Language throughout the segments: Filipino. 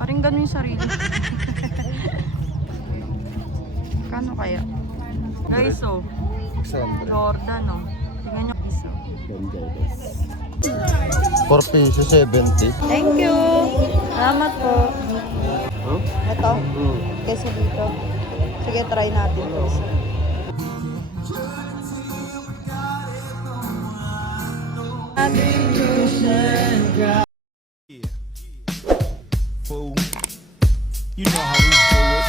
Parang ganun yung sarili. Kano kaya? Guys, oh. Jordan, oh. Tingnan nyo, guys, oh. 4 pesos, 70. Thank you! Salamat po. Huh? Ito, kesa dito. Sige, try natin ito. Fool. You know how we do it.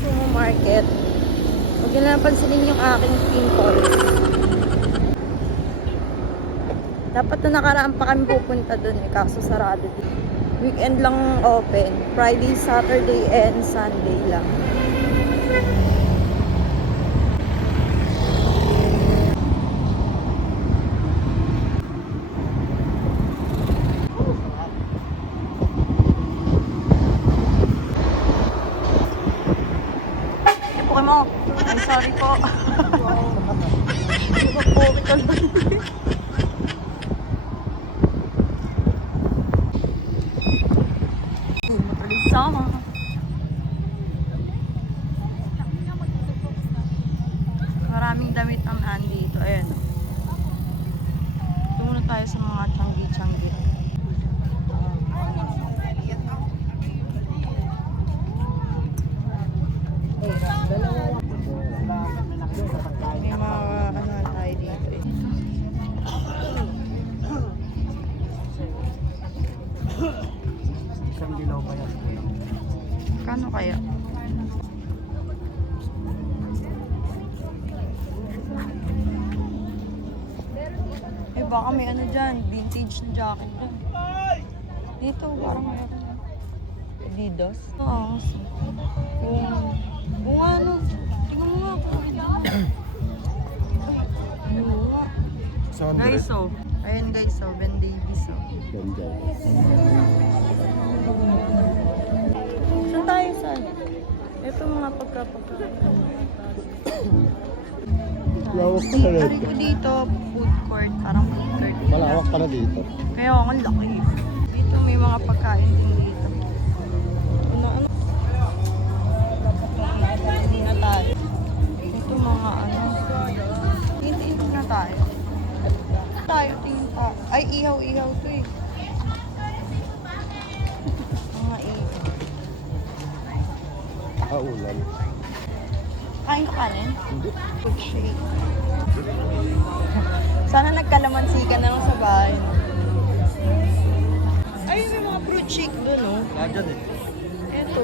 Sumo Market. Huwag nyo lang pansinin yung aking pimples. Dapat na nakaraan pa kami pupunta dun eh, kaso sarado din. Weekend lang open. Friday, Saturday, and Sunday lang. Mo. I'm sorry po. Magpapokit ka lang. Matralisama. Maraming damit ang nandito. Ayan. Ito muna tayo sa mga tiyanggi-tiyanggi. May mga ano tayo dito eh. Isang dilaw pa yan. Kano kaya? Eh baka may ano dyan, vintage na jacket dyan. Dito, parang meron. Adidas? Oo. Kung ano, tingnan mo nga. Guys, oh. Ayan guys, oh. Ben Davis, oh. Saan tayo saan? Ito mga pagkapagkain. Lawak pa na Ari ko dito, food court. Parang food court. Malawak pa na dito. Kaya ang laki. Dito may mga pagkain din dito. Ano? Hindi na tayo. Ito mga ano. Hindi na tayo. Tayo tingin pa. Ay, ihaw-ihaw to eh. Mga ihaw. Ulan. Kain ka kanin? Hindi. Food shake. Sana nagkalamansi ka na lang sa bahay. Ay, may mga fruit shake dun, oh. Nandiyan eh. Eto.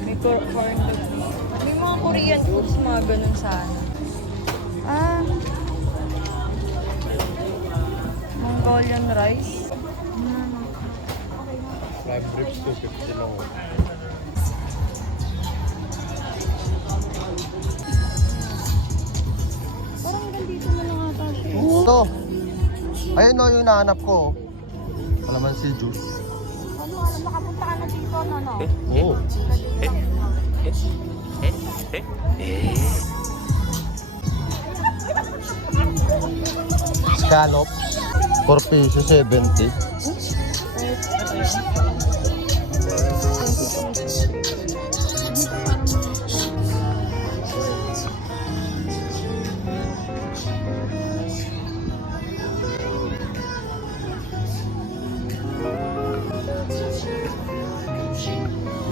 May corn dog. May mga Korean foods, mga ganun sana. Ah. Mongolian rice. Prime ribs 250 lang. Parang ganito na lang ata siya. Ito. Ayun o yung hinahanap ko. Kalamansi juice. Ano, nakapunta ka na dito, no? Oo. Scallops. 4 pesos, 70.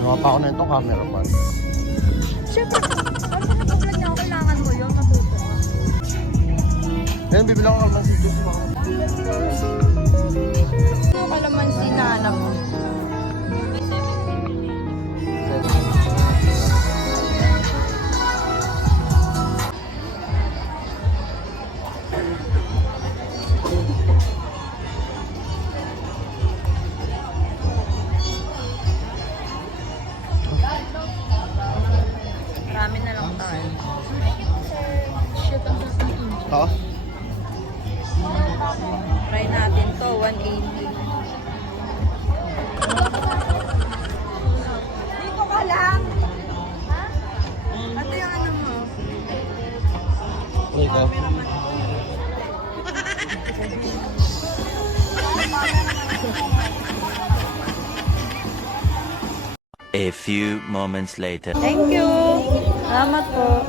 Gawa pa ako na itong cameraman. Siyempre, pag nag-vlog niya ako, kailangan mo yun, matuto ka. Ngayon, bibilang ako ng juice mo. Ano kalamansi na anak mo? Marami na lang tayo. Ha? Try natin to, 180. Dito ka lang. Ha? Ate yung ano mo? Okay ko. A few moments later. Thank you. Salamat po.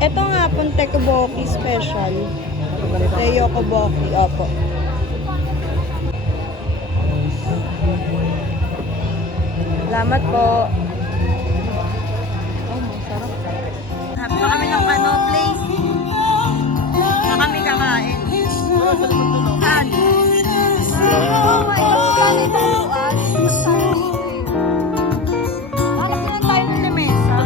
Ito nga pong Tekoboki special. Teyokoboki. Opo. Salamat po. Oh, masarap. Hanap pa kami ng place. Na kami kakain. Saan? Oh my God. Ganito luas. Hanap na lang tayo ng lamesa.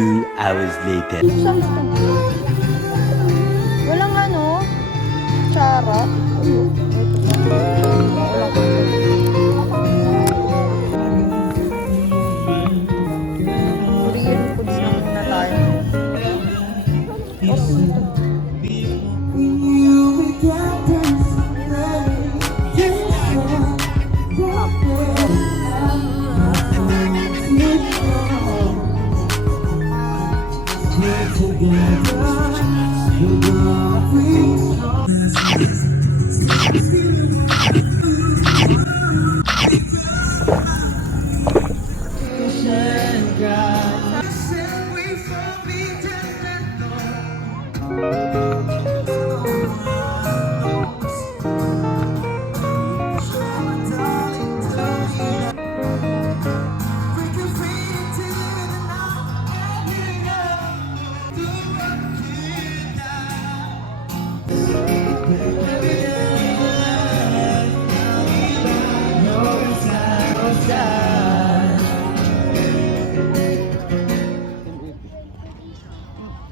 2 hours later. Walang ano, charot. Korean foods na muna tayo.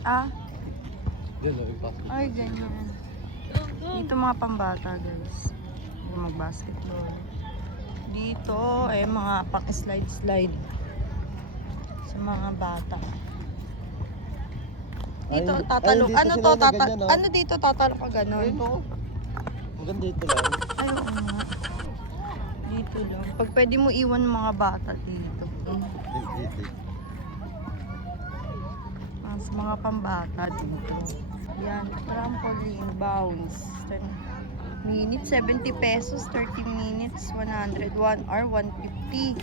Ah, ay ganyan. Dito mga pambata guys. Mag-basketball. Dito ay mga pang-slide-slide sa mga bata. Dito Ay, tatalo. dito Ano sila to na tatalo? ganyan, ah. Ano dito tatalo ka ganon? Maganda dito lang. Ay, oo nga. Dito lang. Pag pwede mo iwan mga bata dito. Sa mga pambata dito. Yan. Trampoline, bounce. 10 minutes, 70 pesos. 30 minutes, 100. 1 hour, 150.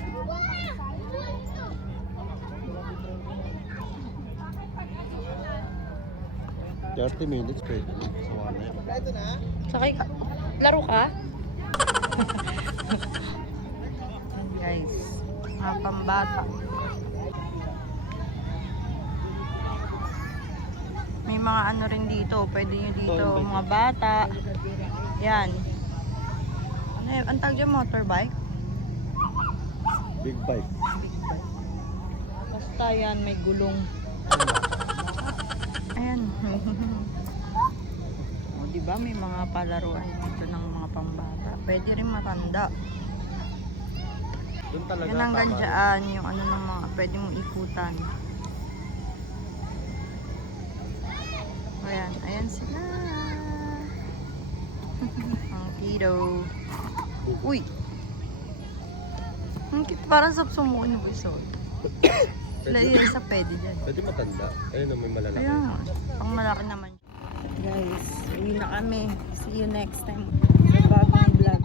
$30 minutes pwede. Sa yan. Sakay ka. Laro ka? Yan guys. Mga pambata. May mga ano rin dito. Pwede nyo dito. Mga bata. Yan. Ano yun? Ang tawag dyan, motorbike? Big bike. Big bike. Basta yan, may gulong. Ayan. O, diba may mga palaruan dito ng mga pambata. Pwede rin matanda. Doon talaga. Yan hanggang dyan, yung ano ng mga pwede mong ikutan. Ayan, ayan sila. Ang kiddo. Uy! Ang cute, parang sa sumukin mo iso. Sila yun sa pwede dyan. Pwede matanda. Ayun na may malalaki. Kaya nga, pang malaki naman. Guys, uwi na kami. See you next time sa bagong vlog.